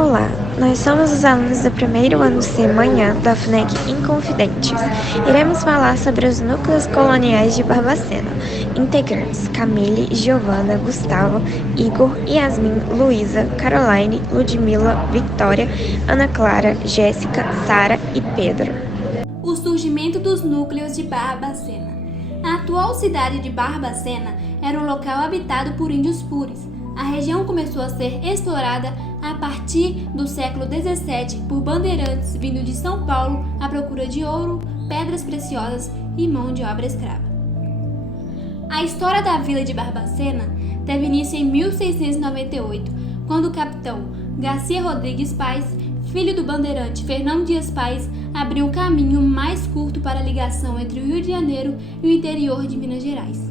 Olá, nós somos os alunos do primeiro ano C Manhã da FUNEC Inconfidentes. Iremos falar sobre os núcleos coloniais de Barbacena. Integrantes: Camille, Giovana, Gustavo, Igor, Yasmin, Luísa, Caroline, Ludmila, Victória, Ana Clara, Jéssica, Sara e Pedro. O surgimento dos núcleos de Barbacena. A atual cidade de Barbacena era um local habitado por índios puris. A região começou a ser explorada a partir do século XVII por bandeirantes vindo de São Paulo à procura de ouro, pedras preciosas e mão de obra escrava. A história da vila de Barbacena teve início em 1698, quando o capitão Garcia Rodrigues Paes, filho do bandeirante Fernão Dias Paes, abriu o caminho mais curto para a ligação entre o Rio de Janeiro e o interior de Minas Gerais.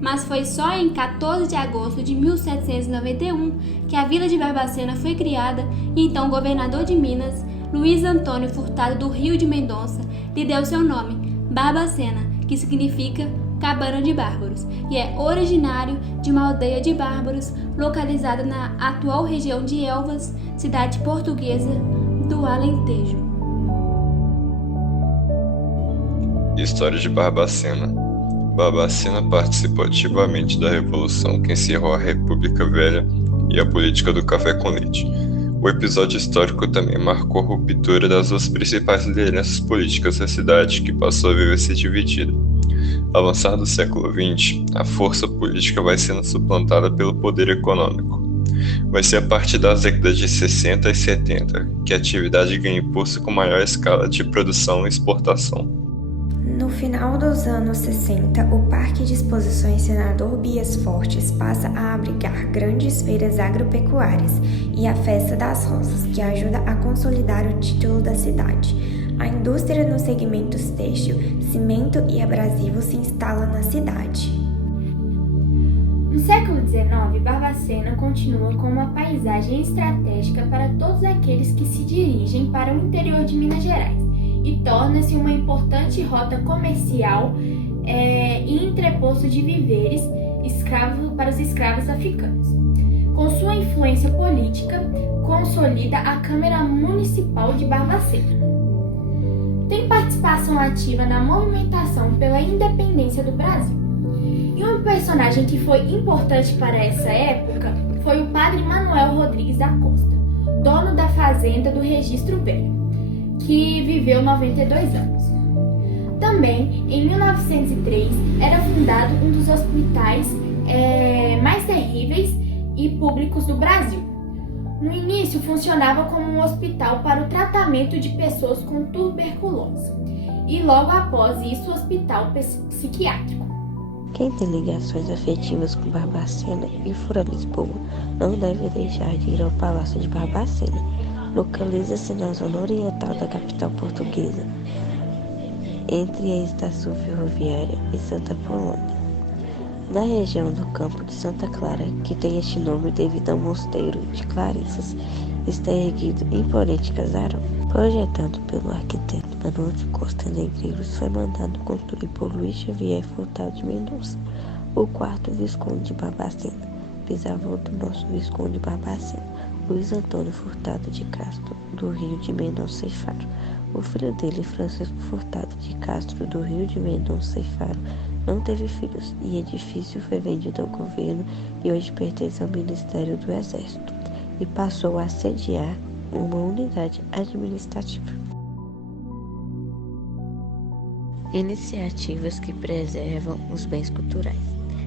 Mas foi só em 14 de agosto de 1791 que a vila de Barbacena foi criada e então o governador de Minas, Luiz Antônio Furtado do Rio de Mendonça, lhe deu seu nome, Barbacena, que significa Cabana de Bárbaros, e é originário de uma aldeia de bárbaros localizada na atual região de Elvas, cidade portuguesa do Alentejo. História de Barbacena. Barbacena participou ativamente da Revolução que encerrou a República Velha e a política do café com leite. O episódio histórico também marcou a ruptura das duas principais lideranças políticas da cidade, que passou a viver-se dividida. Avançado o século XX, a força política vai sendo suplantada pelo poder econômico. Vai ser a partir das décadas de 60 e 70 que a atividade ganha impulso com maior escala de produção e exportação. No final dos anos 60, o Parque de Exposições Senador Bias Fortes passa a abrigar grandes feiras agropecuárias e a Festa das Rosas, que ajuda a consolidar o título da cidade. A indústria nos segmentos têxtil, cimento e abrasivo se instala na cidade. No século XIX, Barbacena continua com uma paisagem estratégica para todos aqueles que se dirigem para o interior de Minas Gerais e torna-se uma importante rota comercial e entreposto de víveres para os escravos africanos. Com sua influência política, consolida a Câmara Municipal de Barbacena. Tem participação ativa na movimentação pela independência do Brasil. E um personagem que foi importante para essa época foi o padre Manuel Rodrigues da Costa, dono da fazenda do Registro Velho, que viveu 92 anos. Também, em 1903, era fundado um dos hospitais mais terríveis e públicos do Brasil. No início, funcionava como um hospital para o tratamento de pessoas com tuberculose e logo após isso, hospital psiquiátrico. Quem tem ligações afetivas com Barbacena e for a Lisboa não deve deixar de ir ao Palácio de Barbacena. Localiza-se na zona oriental da capital portuguesa, entre a estação ferroviária e Santa Polônia. Na região do Campo de Santa Clara, que tem este nome devido ao mosteiro de Clarissas, está erguido imponente casarão. Projetado pelo arquiteto Manuel de Costa Negreiros, foi mandado construir por Luiz Xavier Furtado de Mendonça, o quarto Visconde de Barbacena, bisavô do nosso Visconde de Barbacena, Luiz Antônio Furtado de Castro, do Rio de Mendonça e Faro. O filho dele, Francisco Furtado de Castro, do Rio de Mendonça e Faro, não teve filhos e o edifício foi vendido ao governo e hoje pertence ao Ministério do Exército e passou a sediar uma unidade administrativa. Iniciativas que preservam os bens culturais.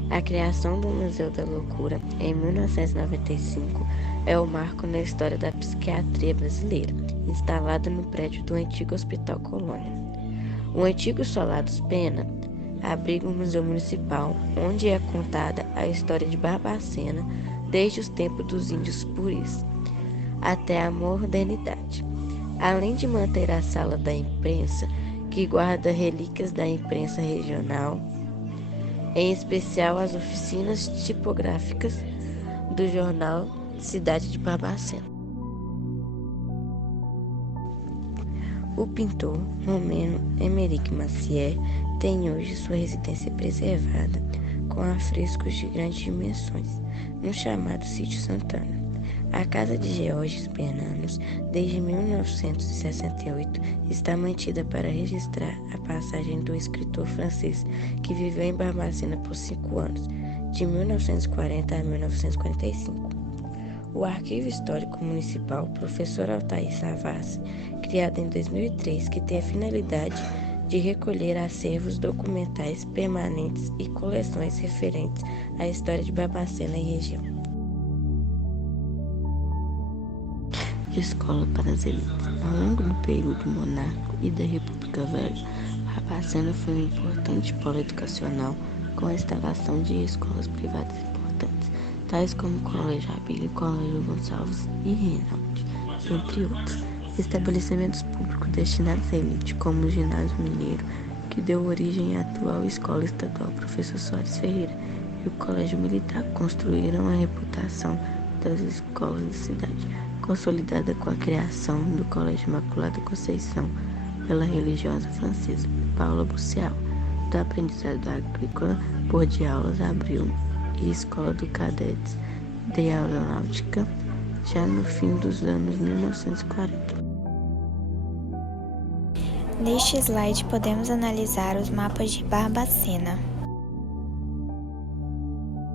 A criação do Museu da Loucura, em 1995, é o marco na história da psiquiatria brasileira, instalado no prédio do antigo Hospital Colônia. O antigo Solados Pena abriga o Museu Municipal, onde é contada a história de Barbacena desde os tempos dos índios puris até a modernidade, além de manter a sala da imprensa, que guarda relíquias da imprensa regional, em especial as oficinas tipográficas do jornal Cidade de Barbacena. O pintor romeno Emeric Macier tem hoje sua residência preservada com afrescos de grandes dimensões, no chamado Sítio Santana. A Casa de Georges Bernanos, desde 1968, está mantida para registrar a passagem do escritor francês que viveu em Barbacena por 5 anos, de 1940 a 1945. O Arquivo Histórico Municipal Professor Altair Savassi, criado em 2003, que tem a finalidade de recolher acervos documentais permanentes e coleções referentes à história de Barbacena e região. Escola para as elites. Ao longo do período monárquico e da República Velha, Barbacena foi um importante polo educacional com a instalação de escolas privadas importantes, tais como o Colégio Abílio, Colégio Gonçalves e Reinaldi, entre outros. Estabelecimentos públicos destinados à elite, como o Ginásio Mineiro, que deu origem à atual Escola Estadual Professor Soares Ferreira, e o Colégio Militar, construíram a reputação das escolas da cidade, consolidada com a criação do Colégio Imaculada Conceição pela religiosa francesa Paula Bucial, do aprendizado agrícola por de aulas Abril e Escola do Cadetes de Aeronáutica, já no fim dos anos 1940. Neste slide podemos analisar os mapas de Barbacena.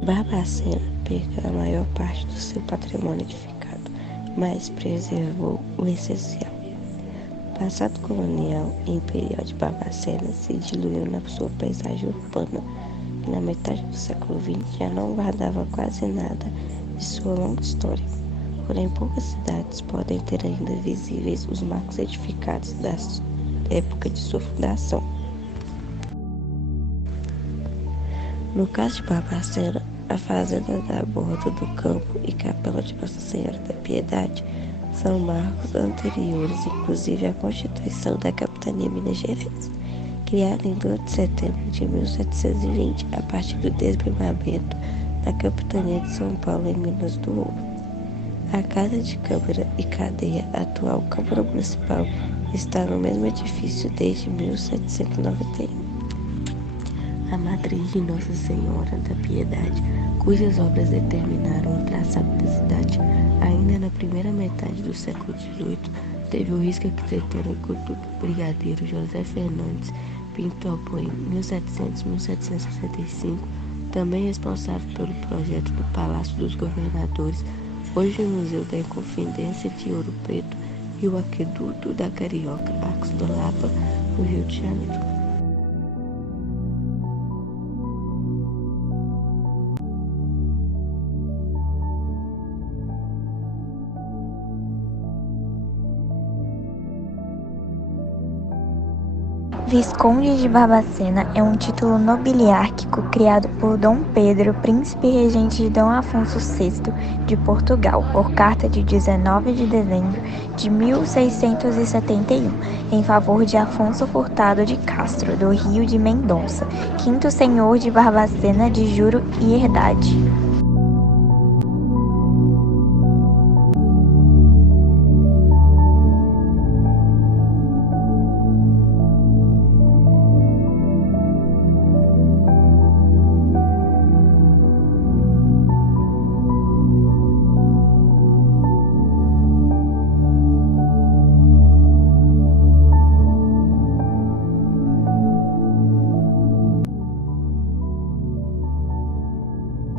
Barbacena perdeu a maior parte do seu patrimônio edificado, mas preservou o essencial. O passado colonial e imperial de Barbacena se diluiu na sua paisagem urbana e na metade do século XX já não guardava quase nada de sua longa história. Porém, poucas cidades podem ter ainda visíveis os marcos edificados da época de sua fundação. No caso de Barbacena, a fazenda da Borda do Campo e Capela de Nossa Senhora da Piedade são marcos anteriores, inclusive à constituição da Capitania Minas Gerais, criada em 2 de setembro de 1720, a partir do desmembramento da Capitania de São Paulo em Minas do Ouro. A Casa de Câmara e Cadeia, atual Câmara Municipal, está no mesmo edifício desde 1791. A matriz de Nossa Senhora da Piedade, cujas obras determinaram o traçado da cidade ainda na primeira metade do século XVIII, teve o risco arquitetônico do brigadeiro José Fernandes Pinto em 1700-1765, também responsável pelo projeto do Palácio dos Governadores, hoje o Museu da Inconfidência de Ouro Preto, e o Aqueduto da Carioca, Arcos do Lapa, no Rio de Janeiro. Visconde de Barbacena é um título nobiliárquico criado por Dom Pedro, príncipe regente de Dom Afonso VI de Portugal, por carta de 19 de dezembro de 1671, em favor de Afonso Furtado de Castro, do Rio de Mendonça, quinto senhor de Barbacena de juro e herdade.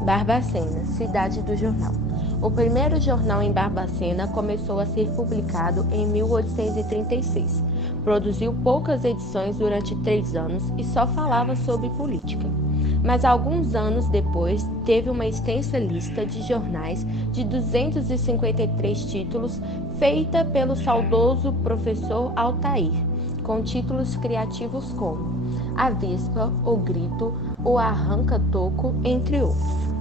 Barbacena, cidade do jornal. O primeiro jornal em Barbacena começou a ser publicado em 1836. Produziu poucas edições durante 3 anos e só falava sobre política. Mas alguns anos depois, teve uma extensa lista de jornais de 253 títulos, feita pelo saudoso professor Altair, com títulos criativos como A Vespa, O Grito, O Arranca-Toco, entre outros.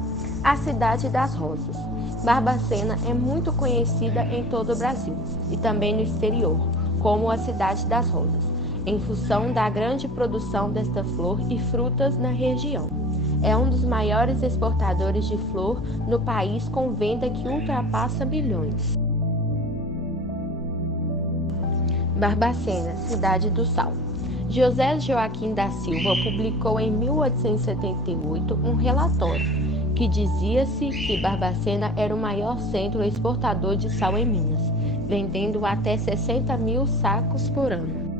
A Cidade das Rosas. Barbacena é muito conhecida em todo o Brasil e também no exterior, como a Cidade das Rosas, em função da grande produção desta flor e frutas na região. É um dos maiores exportadores de flor no país, com venda que ultrapassa bilhões. Barbacena, Cidade do Sal. José Joaquim da Silva publicou em 1878 um relatório que dizia-se que Barbacena era o maior centro exportador de sal em Minas, vendendo até 60 mil sacos por ano.